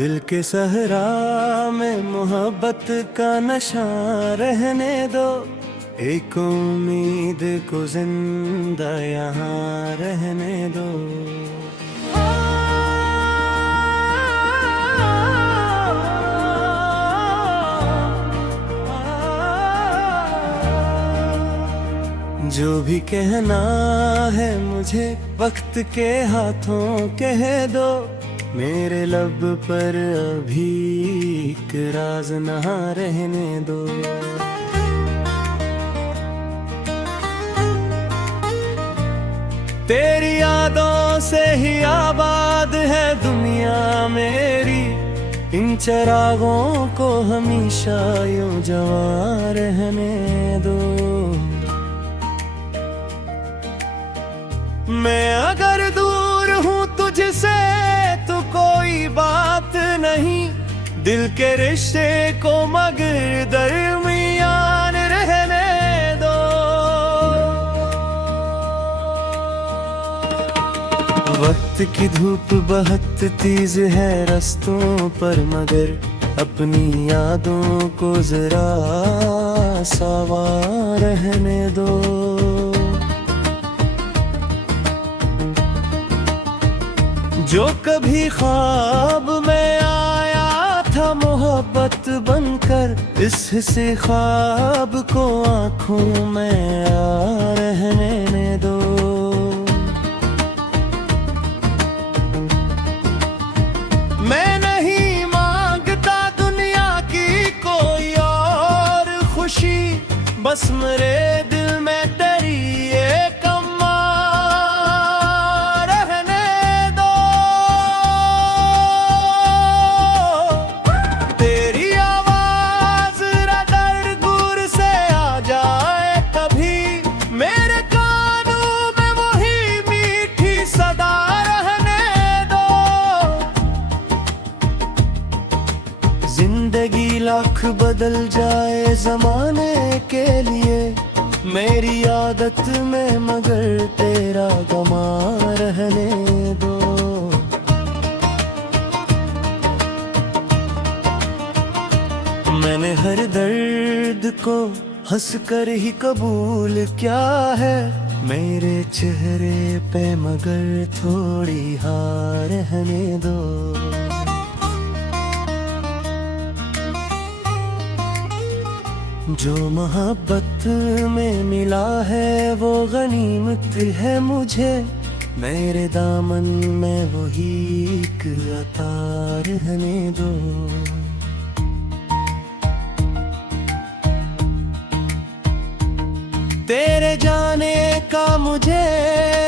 दिल के सहरा में मोहब्बत का नशा रहने दो, एक उम्मीद को जिंदा यहाँ रहने दो। जो भी कहना है मुझे वक्त के हाथों कह दो, मेरे लब पर अभी एक राज ना रहने दो। तेरी यादों से ही आबाद है दुनिया मेरी, इन चिरागों को हमेशा यूं जवां रहने दो। मैं अगर दूर हूँ तुझसे तो कोई बात नहीं, दिल के रिश्ते को मगर दरमियान रहने दो। वक्त की धूप बहुत तेज है रास्तों पर, मगर अपनी यादों को जरा सावा रहने दो। जो कभी ख्वाब में आया था मोहब्बत बनकर, इस हिस्से ख्वाब को आंखों में रहने दो। मैं नहीं मांगता दुनिया की कोई और खुशी, बस मेरे दिल में तेरी एक जिंदगी लाख बदल जाए जमाने के लिए, मेरी आदत में मगर तेरा गमा रहने दो। मैंने हर दर्द को हंसकर ही कबूल किया है, मेरे चेहरे पे मगर थोड़ी हार रहने दो। जो मोहब्बत में मिला है वो गनीमत है मुझे, मेरे दामन में वही एक अता रहने दो। तेरे जाने का मुझे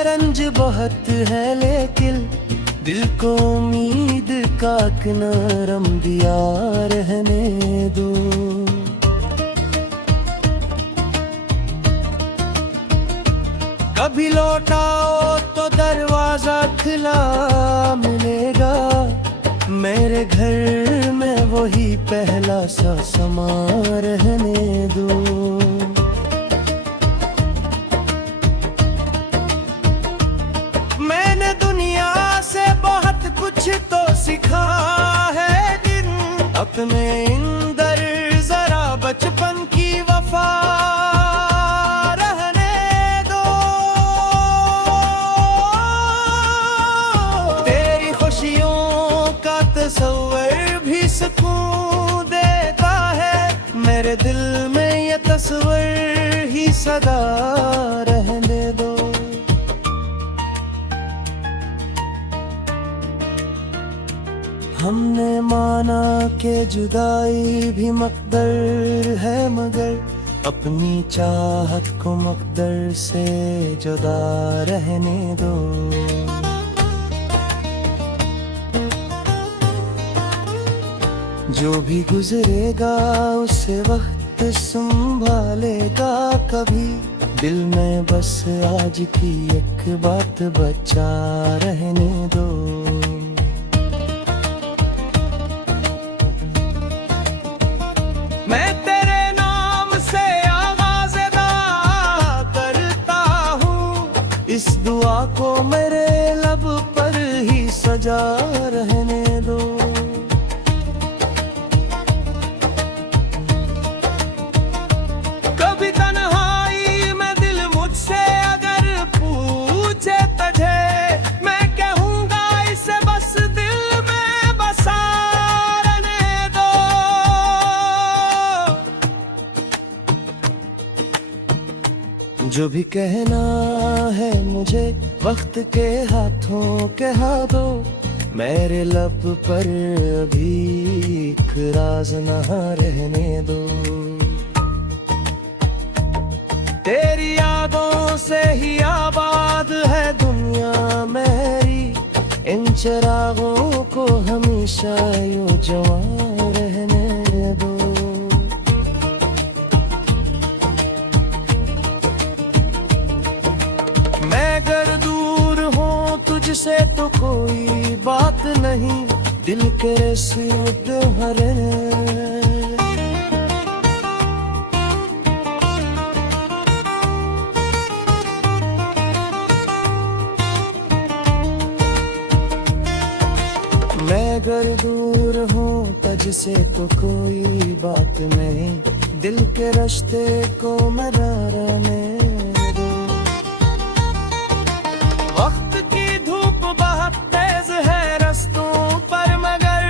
रंज बहुत है, लेकिन दिल को उम्मीद का एक नरम दिया रहने दो। कभी लौटाओ तो दरवाजा खुला मिलेगा, मेरे घर में वही पहला सा समा रहने दो। मैंने दुनिया से बहुत कुछ तो सीखा है, दिन अपने अंदर जरा बचपन की वफा तस्वर भी सुकून देता है, मेरे दिल में ये तस्वर ही सदा रहने दो। हमने माना कि जुदाई भी मकदर है, मगर अपनी चाहत को मकदर से जुदा रहने दो। जो भी गुजरेगा उसे वक्त संभालेगा, कभी दिल में बस आज की एक बात बचा रहने दो। मैं तेरे नाम से आवाज़-ए-दा करता हूँ, इस दुआ को मेरे लब पर ही सजा रहने दो। जो भी कहना है मुझे वक्त के हाथों कहा दो, मेरे लब पर अभी एक राज ना रहने दो। तेरी यादों से ही आबाद है दुनिया मेरी, इन चिरागों को हमेशा यूं जवां रहने दो। मैं अगर दूर हूँ तुझसे तो कोई बात नहीं, दिल के सूद हरे। मैं अगर दूर हूँ तुझसे तो कोई बात नहीं, दिल के रिश्ते को मराने दो। वक्त की धूप बहुत तेज है रास्तों पर, मगर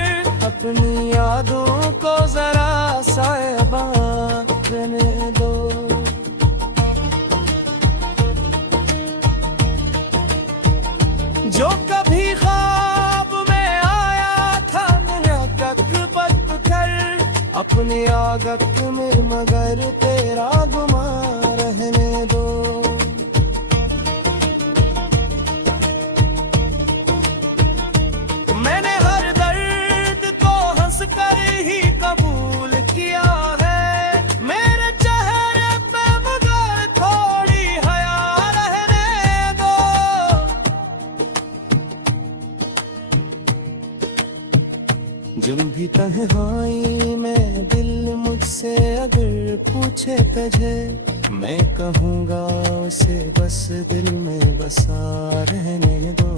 अपनी यादों को जरा साहिबा रहने दो। जो कभी ख्वाब में आया था अपनी आदत में, मगर तेरा गुमा रहने दो। मैंने हर दर्द को हंस कर ही कबूल किया है, मेरे चेहरे पे मगर थोड़ी हया रहने दो। जब भी तन्हाई में दिल मुझसे अगर पूछे तुझे, मैं कहूँगा उसे बस दिल में बसा रहने दो।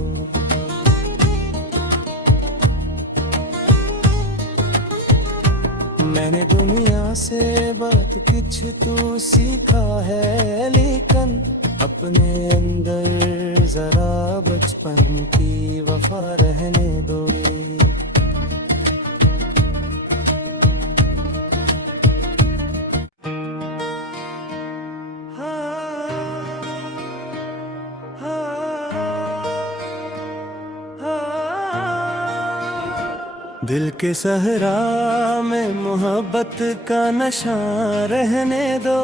मैंने दुनिया से बहुत कुछ तो सीखा है, लेकिन अपने अंदर जरा बचपन की वफा रहने दो। दिल के सहरा में मोहब्बत का नशा रहने दो,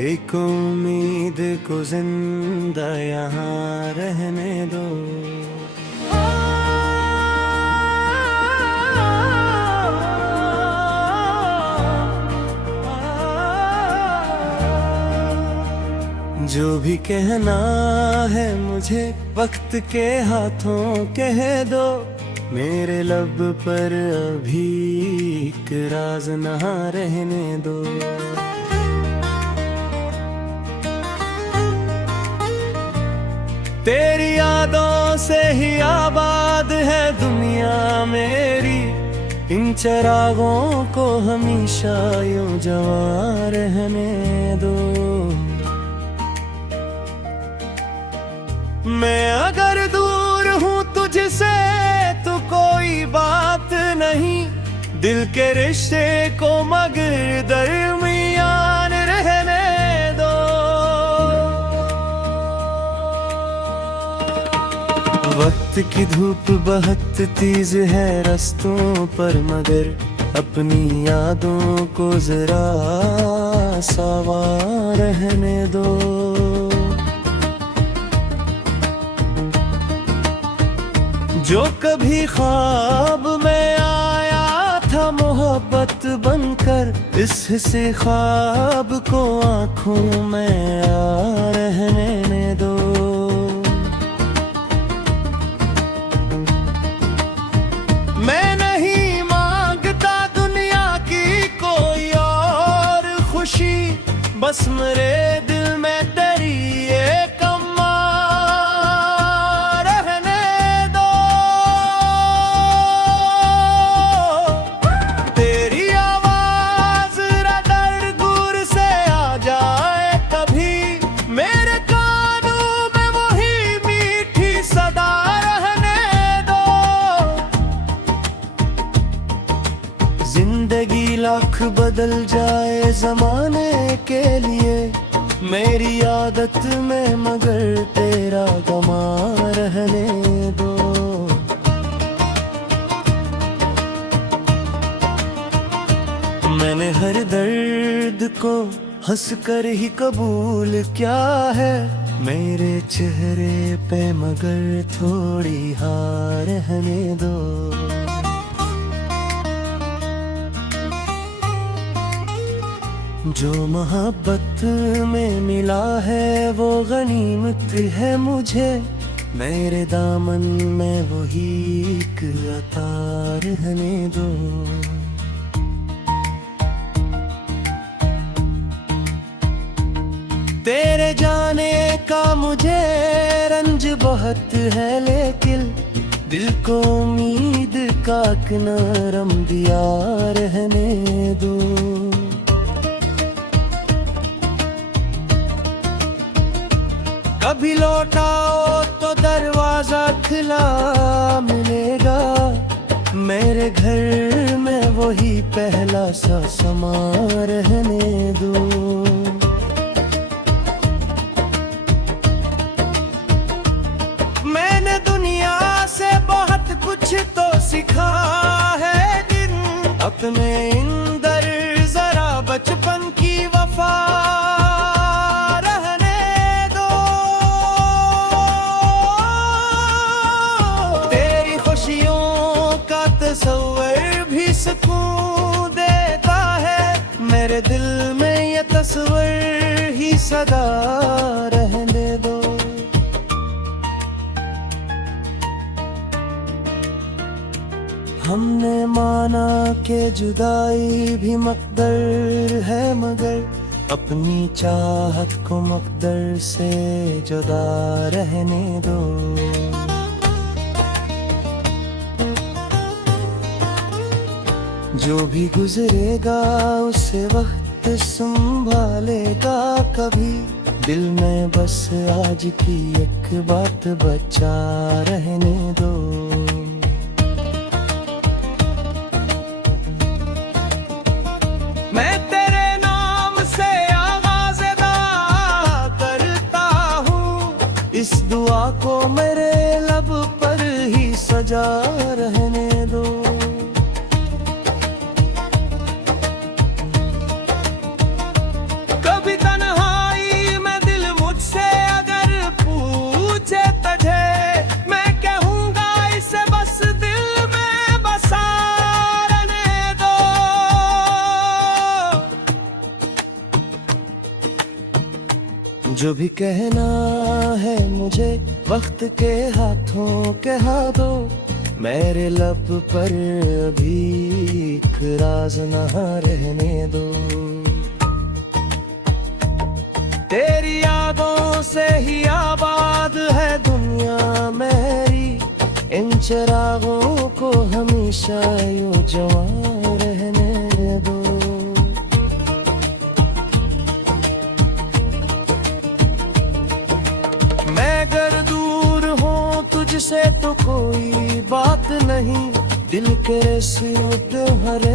एक उम्मीद को जिंदा यहाँ रहने दो। जो भी कहना है मुझे वक्त के हाथों कह दो, मेरे लब पर अभी एक राज ना रहने दो। तेरी यादों से ही आबाद है दुनिया मेरी, इन चिरागों को हमेशा यूं जवां रहने दो। मैं अगर दूर हूँ तुझसे तो कोई बात नहीं, दिल के रिश्ते को मगर दरमियान रहने दो। वक्त की धूप बहुत तेज है रास्तों पर, मगर अपनी यादों को जरा सावा रहने दो। जो कभी ख्वाब में आया था मोहब्बत बनकर, इस हिस्से ख्वाब को आंखों में आ रहने दो। मैं नहीं मांगता दुनिया की कोई और खुशी, बस मेरे दिल में तेरी एक जिंदगी लाख बदल जाए जमाने के लिए, मेरी आदत में मगर तेरा गमा रहने दो। मैंने हर दर्द को हंस कर ही कबूल क्या है, मेरे चेहरे पे मगर थोड़ी हार रहने दो। जो मोहब्बत में मिला है वो गनीमत है मुझे, मेरे दामन में वही एक अता रहने दो। तेरे जाने का मुझे रंज बहुत है, लेकिन दिल को उम्मीद का एक नरम दिया रहने दो। कभी लौटाओ तो दरवाजा खुला मिलेगा, मेरे घर में वही पहला सा समा रहने दो। मैंने दुनिया से बहुत कुछ तो सीखा है, दिन अपने अंदर जरा बचपन की वफा तस्वर भी सुकून देता है, मेरे दिल में ये तस्वर ही सदा रहने दो। हमने माना कि जुदाई भी मकदर है, मगर अपनी चाहत को मकदर से जुदा रहने दो। जो भी गुजरेगा उसे वक्त संभालेगा, कभी दिल में बस आज की एक बात बचा रहने दो। मैं तेरे नाम से आगाज़ अदा करता हूँ, इस दुआ को मेरे लब पर ही सजा रहने दो। जो भी कहना है मुझे वक्त के हाथों कहा दो, मेरे लब पर अभी एक राज न रहने दो। तेरी यादों से ही आबाद है दुनिया मेरी, इन चिरागों को हमेशा यूं जवां रहने दो। तुझसे तो कोई बात नहीं, दिल के सिर तुम्हारे।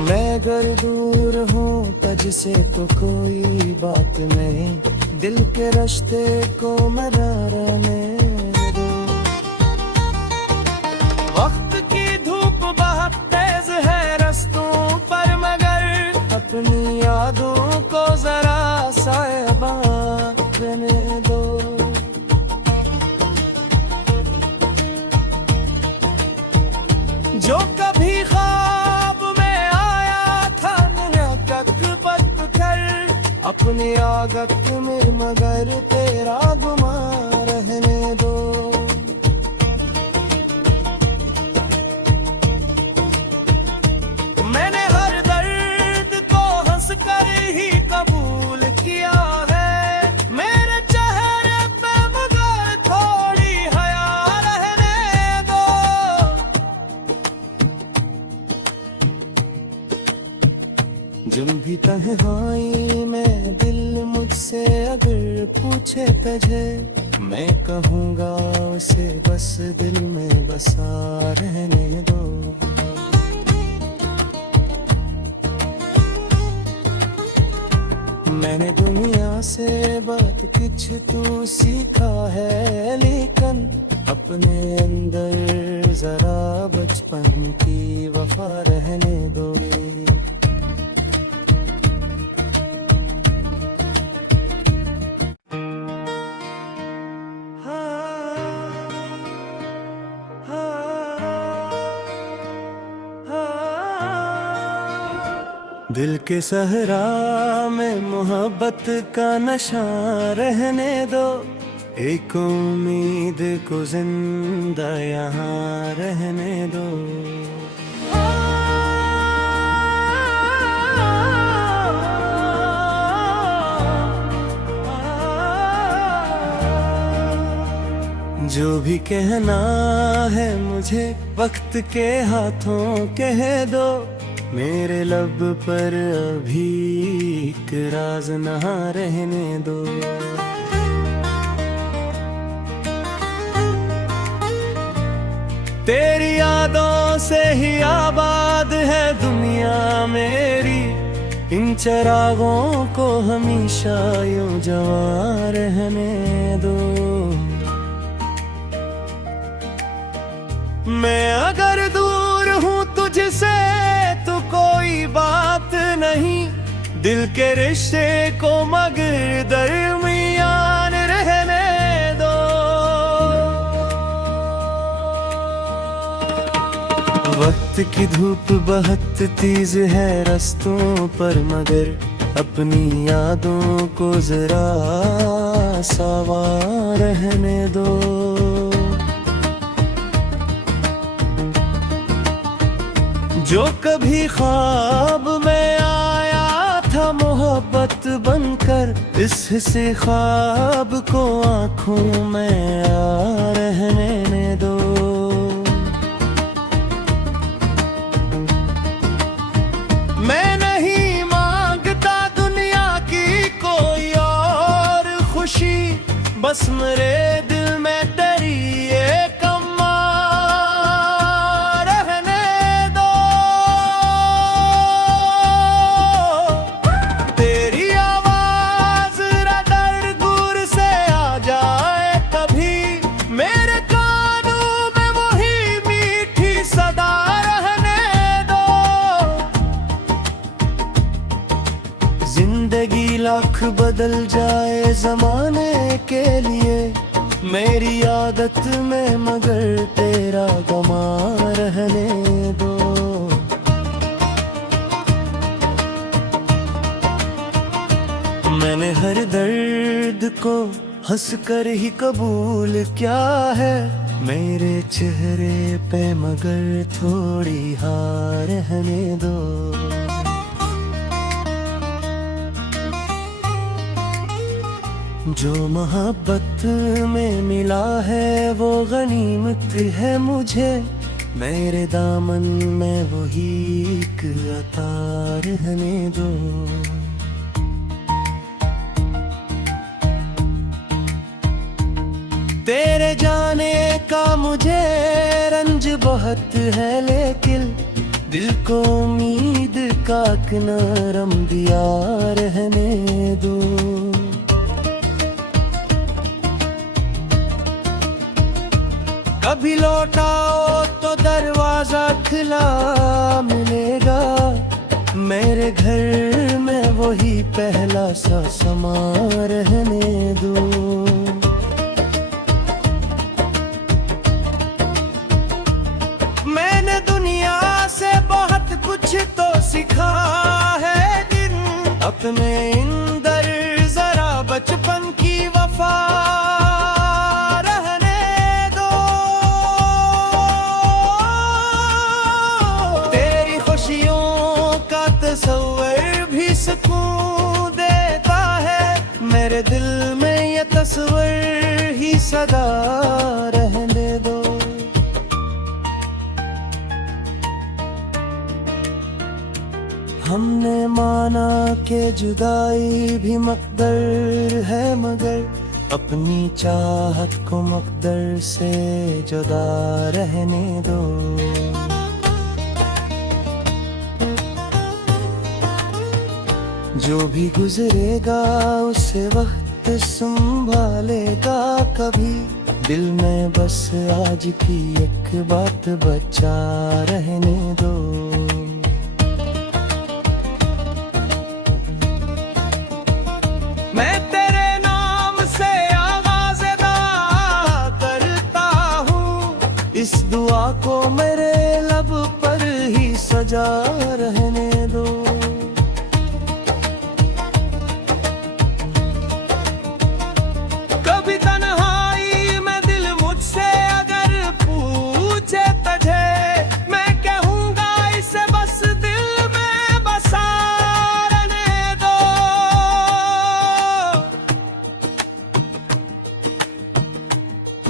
मैं अगर दूर हूँ तुझसे तो कोई बात नहीं, दिल के रास्ते को मेरा रहने दो। वक्त की धूप बहुत तेज है रास्तों पर, मगर अपनी यादों को जरा साहिबान रहने दो। जो कभी ख्वाब में आया था नया कर, अपनी आदत में मगर तेरा गुमा रहने दो। मैंने हर दर्द को हंस कर ही कबूल किया है, मेरे चेहरे पे मगर थोड़ी हया रहने दो। जब भी तन्हाई में दिल मुझसे अगर पूछ पूछे तुझे, मैं कहूँगा उसे बस दिल में बसा रहने दो। मैंने दुनिया से बात कुछ तो सीखा है, लेकिन अपने अंदर जरा बचपन की वफा रहने दो। दिल के सहरा में मोहब्बत का नशा रहने दो, एक उम्मीद को जिंदा यहाँ रहने दो। जो भी कहना है मुझे वक्त के हाथों कह दो, मेरे लब पर अभी एक राज नहा रहने दो। तेरी यादों से ही आबाद है दुनिया मेरी, इन चिरागों को हमेशा यूं जवां रहने दो। मैं अगर दूर हूँ तुझसे तो कोई बात नहीं, दिल के रिश्ते को मगर दरमियान रहने दो। वक्त की धूप बहुत तेज है रास्तों पर, मगर अपनी यादों को जरा सवार रहने दो। जो कभी ख्वाब में आया था मोहब्बत बनकर, इस हिस्से ख्वाब को आंखों में आ रहने दो। मैं नहीं मांगता दुनिया की कोई और खुशी, बस मेरे दिल में तेरी एक जिंदगी लाख बदल जाए जमाने के लिए, मेरी आदत में मगर तेरा गमा रहने दो। मैंने हर दर्द को हंस कर ही कबूल किया है, मेरे चेहरे पे मगर थोड़ी हार रहने दो। जो मोहब्बत में मिला है वो गनीमत है मुझे, मेरे दामन में वही एक अता रहने दो। तेरे जाने का मुझे रंज बहुत है, लेकिन दिल को उम्मीद का एक नरम दिया रहने दो। कभी लौटाओ तो दरवाजा खुला मिलेगा, मेरे घर में वही पहला सा समा रहने दो। मैंने दुनिया से बहुत कुछ तो सीखा है, दिन अपने अंदर जरा बचपन की वफा तस्वर भी सुकून देता है, मेरे दिल में ये तस्वर ही सदा रहने दो। हमने माना कि जुदाई भी मकदर है, मगर अपनी चाहत को मकदर से जुदा रहने दो। जो भी गुजरेगा उसे वक्त संभालेगा कभी। दिल में बस आज की एक बात बचा रहने दो। मैं तेरे नाम से आगाज़दा करता हूँ, इस दुआ को मेरे लब पर ही सजा रहने दो। कभी तन्हाई में दिल मुझसे अगर पूछे तुझे, मैं कहूँगा इसे बस दिल में बसा रहने दो।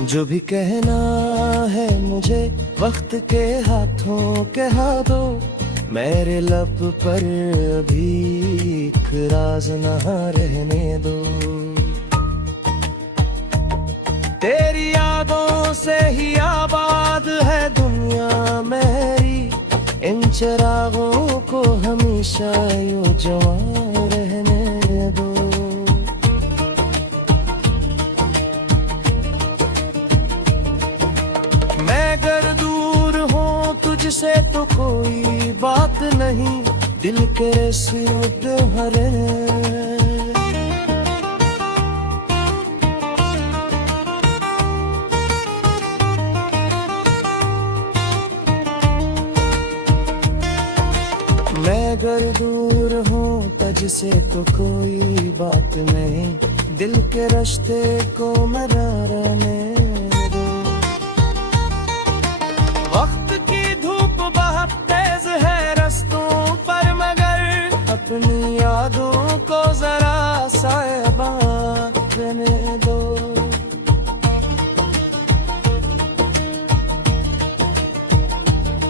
जो भी कहना है मुझे वक्त के हाथों कहा दो। मेरे लब पर अभी एक राज ना रहने दो। तेरी यादों से ही आबाद है दुनिया मेरी, इन चिरागों को हमेशा यूं जवां रहने दो। मैं अगर दूर हूँ तुझसे तो कोई बात नहीं, दिल के सिर हरे। मैं अगर दूर हूँ तुझसे तो कोई बात नहीं, दिल के रास्ते को मेरा रहने दो। वक्त की धूप बहुत तेज है रास्तों पर, मगर अपनी यादों को जरा साहिबान रहने दो।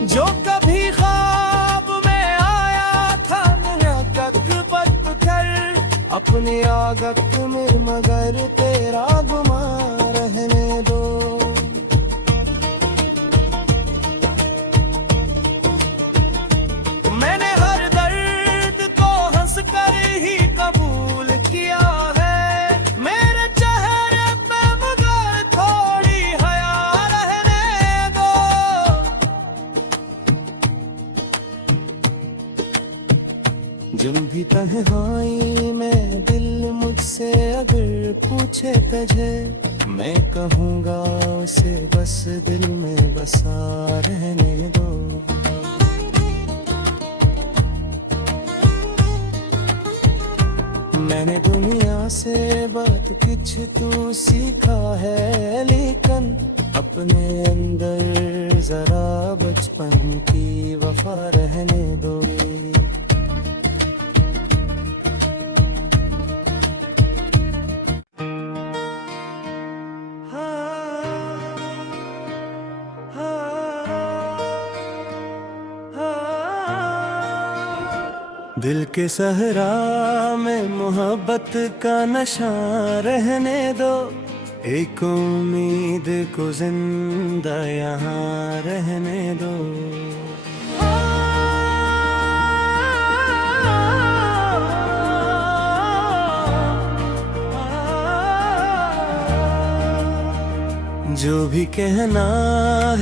जो कभी ख्वाब में आया था अपनी आगत में, मगर तेरा गुमा रहने दो। मैंने हर दर्द को हंस कर ही कबूल किया है, मेरे चेहरे पे मगर थोड़ी हया रहने दो। जब भी तन्हाई में दिल मुझसे अगर पूछे तुझे, मैं कहूँगा उसे बस दिल में बसा रहने दो। मैंने दुनिया से बात कुछ तू सीखा है, लेकिन अपने अंदर जरा बचपन की वफा रहने दो। दिल के सहरा में मोहब्बत का नशा रहने दो। एक उम्मीद को जिंदा यहाँ रहने दो। जो भी कहना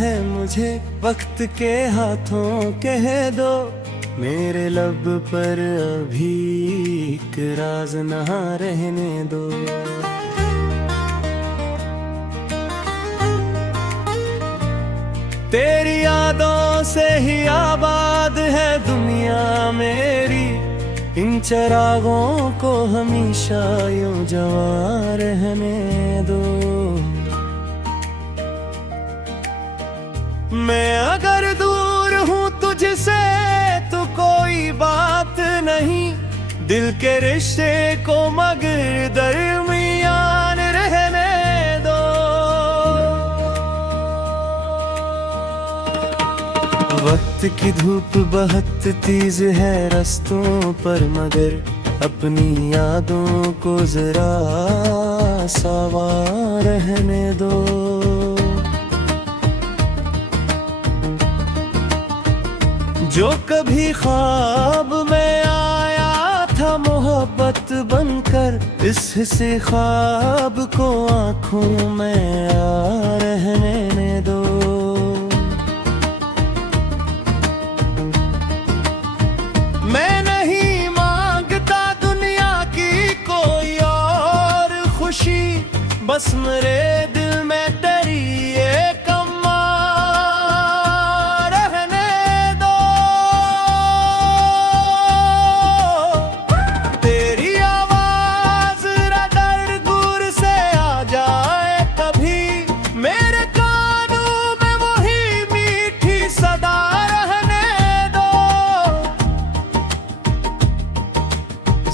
है मुझे वक्त के हाथों कह दो। मेरे लब पर अभी एक राज ना रहने दो। तेरी यादों से ही आबाद है दुनिया मेरी, इन चिरागों को हमेशा यूं जवां रहने दो। मैं अगर दूर हूँ तुझसे तो कोई बात नहीं, दिल के रिश्ते को मगर दरमियान रहने दो। वक्त की धूप बहुत तेज है रास्तों पर, मगर अपनी यादों को जरा सावा रहने दो। जो कभी ख्वाब में आया था मोहब्बत बनकर, इस हिस्से ख्वाब को आंखों में आ रहने दो। मैं नहीं मांगता दुनिया की कोई और खुशी, बस मेरे दिल में तेरी एक अम्मा रहने दो। तेरी आवाज रडर दूर से आ जाए कभी, मेरे कानों में वही मीठी सदा रहने दो।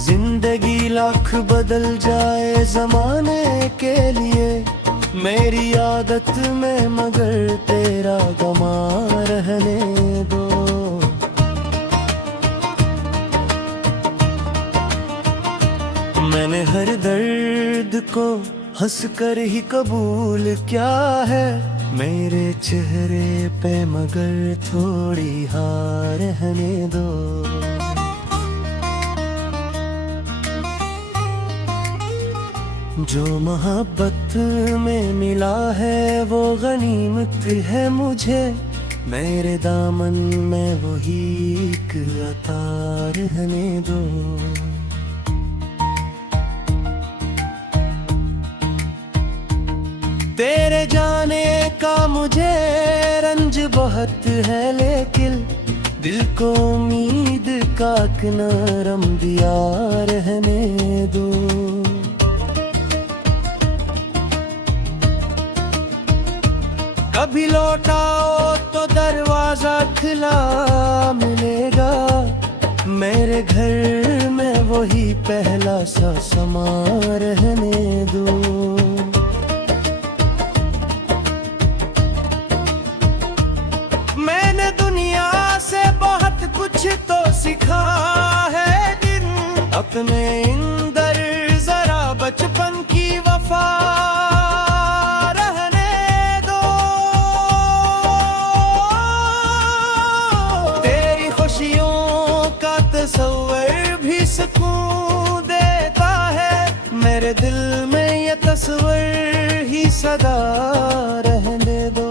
जिंदगी लाख बदल जाए जमाने के लिए, मेरी आदत में मगर तेरा गमा रहने दो। मैंने हर दर्द को हंस कर ही कबूल किया है, मेरे चेहरे पे मगर थोड़ी हार रहने दो। जो मोहब्बत में मिला है वो गनीमत है मुझे, मेरे दामन में वही एक अता रहने दो। तेरे जाने का मुझे रंज बहुत है, लेकिन दिल को उम्मीद का एक नरम दिया रहने दो। कभी लौटाओ तो दरवाजा खुला मिलेगा, मेरे घर में वही पहला सा समा रहने दो। मैंने दुनिया से बहुत कुछ तो सीखा है, दिन अपने अंदर जरा बचपन की वफा तस्वर भी सुकून देता है, मेरे दिल में ये तस्वर ही सदा रहने दो।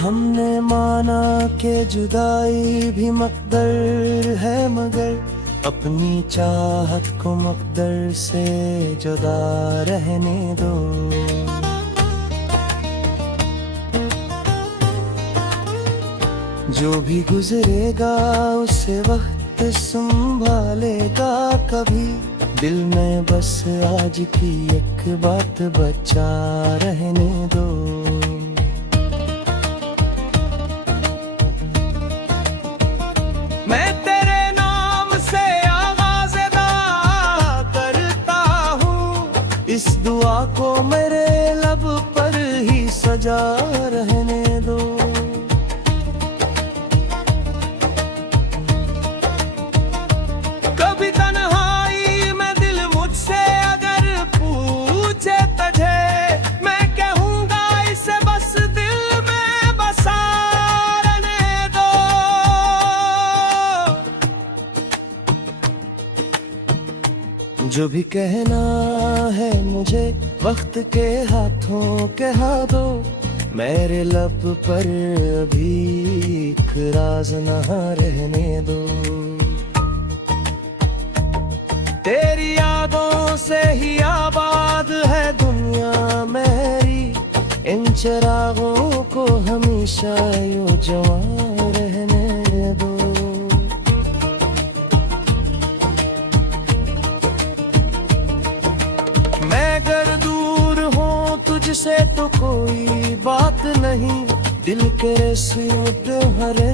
हमने माना कि जुदाई भी मकदर है, मगर अपनी चाहत को मकदर से जुदा रहने दो। जो भी गुजरेगा उसे वक्त संभालेगा कभी, दिल में बस आज की एक बात बचा रहने दो। मैं तेरे नाम से आगाज़ करता हूँ, इस दुआ को मेरे लब पर ही सजा रहने दो। जो भी कहना है मुझे वक्त के हाथों कहा दो, मेरे लब पर अभी एक राज न रहने दो। तेरी यादों से ही आबाद है दुनिया मेरी, इन चिरागों को हमेशा यूं जवां रहने दो। तुझसे तो कोई बात नहीं, दिल के सूद हरे।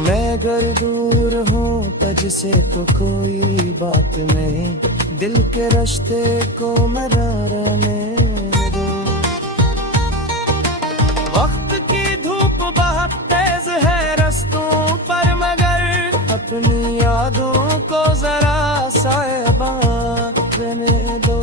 मैं अगर दूर हूँ तुझसे तो कोई बात नहीं, दिल के रिश्ते को मरा रहने दो। वक्त की धूप बहुत तेज है रस्तों पर, मगर अपनी यादों को जरा साहिबां रहने दो।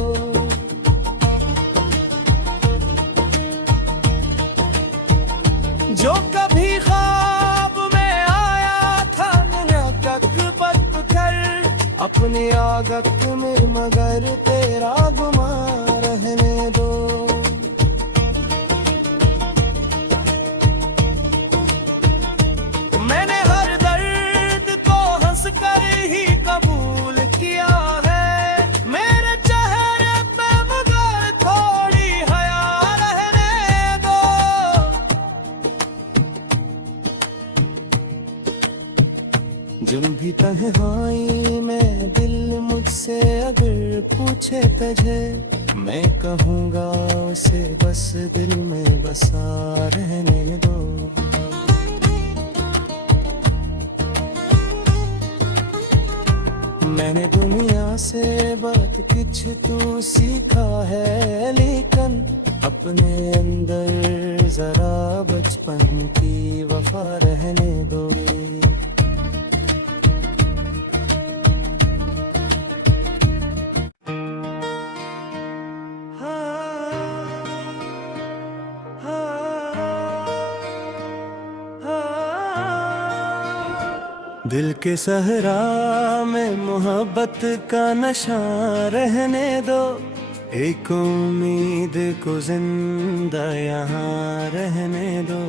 जो कभी ख्वाब में आया था नकक पत कर, अपनी आदत में मगर तेरा गुमा रहने दो। मैंने हर दर्द को हंस कर ही कबूल किया है, मेरे चेहरे पे मगर थोड़ी हया रहने दो। जब भी तन्हाई में दिल मुझसे अगर पूछे तुझे, मैं कहूँगा उसे बस दिल में बसा रहने दो। मैंने दुनिया से बात कुछ तो सीखा है, लेकिन अपने अंदर जरा बचपन की वफा रहने दो। दिल के सहरा में मोहब्बत का नशा रहने दो, एक उम्मीद को जिंदा यहाँ रहने दो।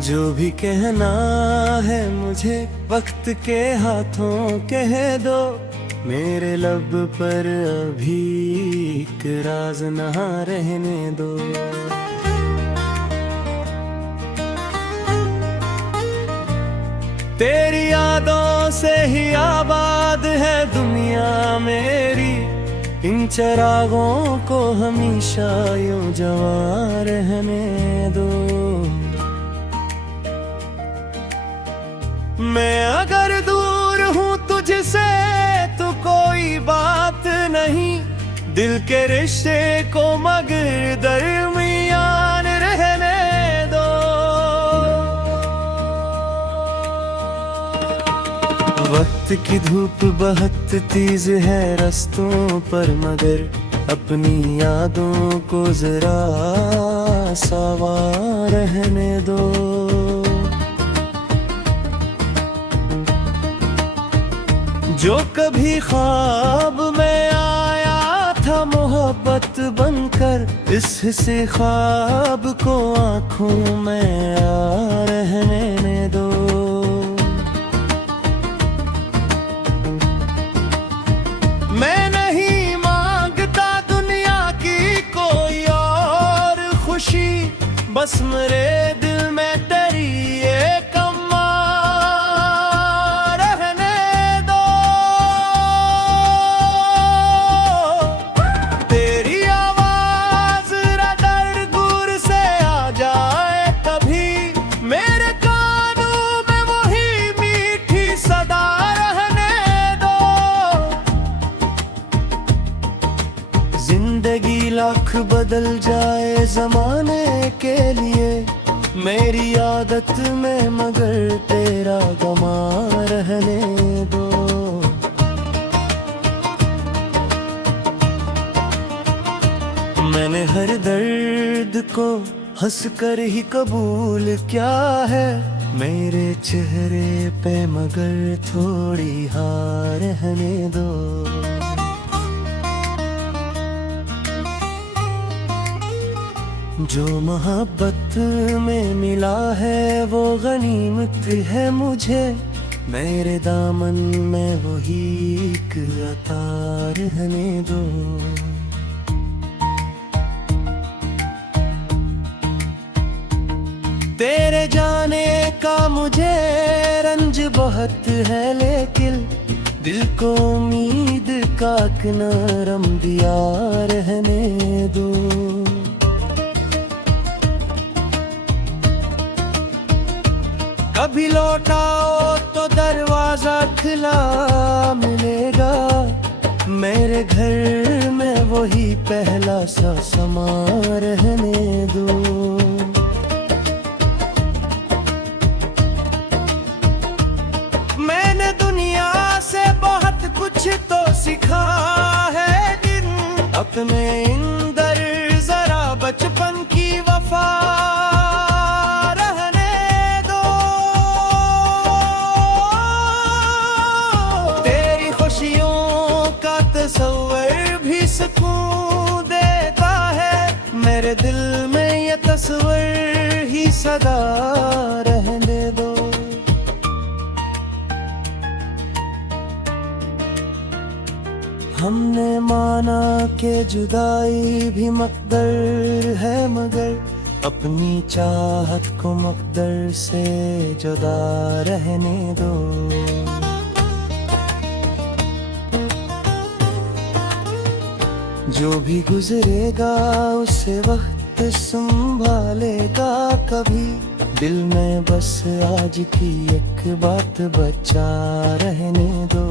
जो भी कहना है मुझे वक्त के हाथों कह दो, मेरे लब पर अभी एक राज ना रहने दो। तेरी यादों से ही आबाद है दुनिया मेरी, इन चिरागों को हमेशा यूं जवां रहने दो। मैं अगर दूर हूँ तुझसे तो कोई बात नहीं, दिल के रिश्ते को मगर दरमियान रहने दो। वक्त की धूप बहुत तेज है रस्तों पर, मगर अपनी यादों को जरा सावा रहने दो। जो कभी ख्वाब में आया था मोहब्बत बनकर, इस हिस्से ख्वाब को आंखों में आ रहने दो। मैं नहीं मांगता दुनिया की कोई और खुशी, बस मेरे दिल में तेरी एक लाख बदल जाए जमाने के लिए, मेरी आदत में मगर तेरा गमा रहने दो। मैंने हर दर्द को हंस कर ही कबूल किया है, मेरे चेहरे पे मगर थोड़ी हार रहने दो। जो मोहब्बत में मिला है वो गनीमत है मुझे, मेरे दामन में वही एक अता रहने दो। तेरे जाने का मुझे रंज बहुत है, लेकिन दिल को उम्मीद का एक नरम दिया रहने दो। कभी लौटाओ तो दरवाजा खुला मिलेगा, मेरे घर में वही पहला सा समा रहने दो। मैंने दुनिया से बहुत कुछ तो सीखा है दिन, अपने अंदर जरा बचपन की वफा रहने दो। तेरी खुशियों का तस्वर भी सुकून देता है, मेरे दिल में ये तस्वर ही सदा रहने दो। हमने माना कि जुदाई भी मकदर है, मगर अपनी चाहत को मकदर से जुदा रहने दो। जो भी गुजरेगा उसे वक्त संभालेगा, कभी दिल में बस आज की एक बात बचा रहने दो।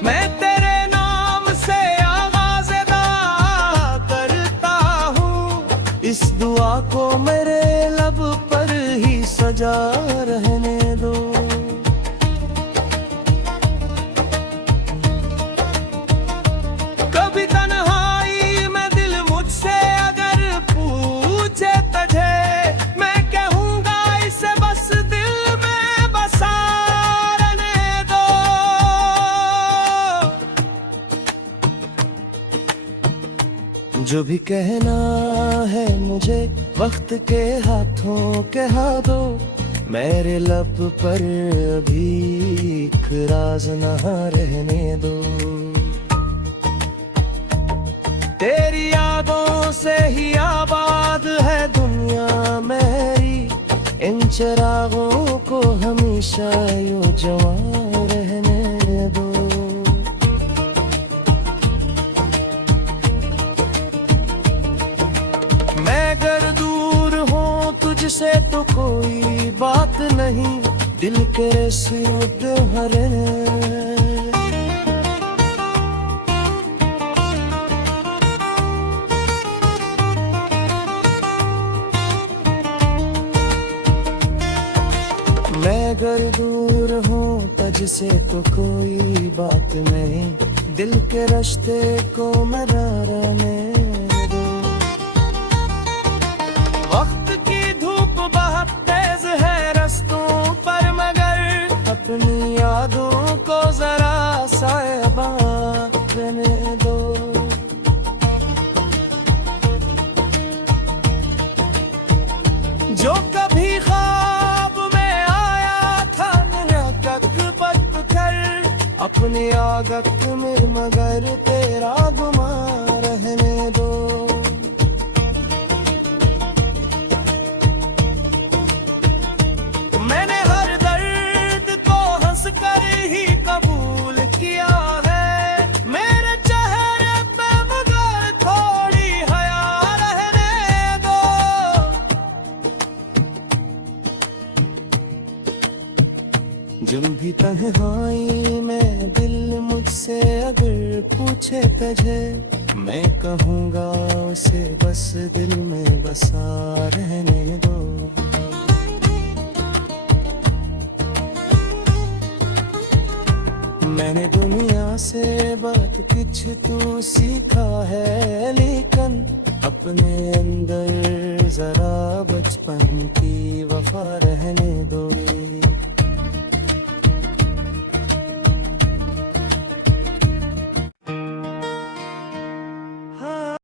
मैं तेरे नाम से आवाज़दा करता हूँ, इस दुआ को मेरे लब पर ही सजा रहने दो। कभी तन्हाई में दिल मुझसे अगर पूछे तुझे, मैं कहूँगा इसे बस दिल में बसा रहने दो। जो भी कहना है मुझे वक्त के हाथों कहा दो, मेरे लब पर अभी एक राज ना रहने दो। तेरी यादों से ही आबाद है दुनिया मेरी, इन चिरागों को हमेशा यूं जवां रहने दो। मैं अगर दूर हूँ तुझसे तो कोई बात नहीं, दिल के सुध भरे। मैं अगर दूर हूँ तुझसे तो कोई बात नहीं, दिल के रिश्ते को मेरा रहने दो। वक्त की धूप बहुत तेज है रास्तों पर, मगर अपनी यादों को जरा साहिबा रहने दो। जो कभी ख्वाब में आया था अपनी आगत में, मगर तेरा गुमा रहने दो। मैंने हर दर्द को हंस कर ही कबूल किया है, मेरे चेहरे पे मगर थोड़ी हया रहने दो। जब भी तन्हाई में दिल मुझसे अगर पूछे तुझे, मैं कहूँगा उसे बस दिल में बसा रहने दो। मैंने दुनिया से बहुत कुछ तो सीखा है, लेकिन अपने अंदर जरा बचपन की वफा रहने दो।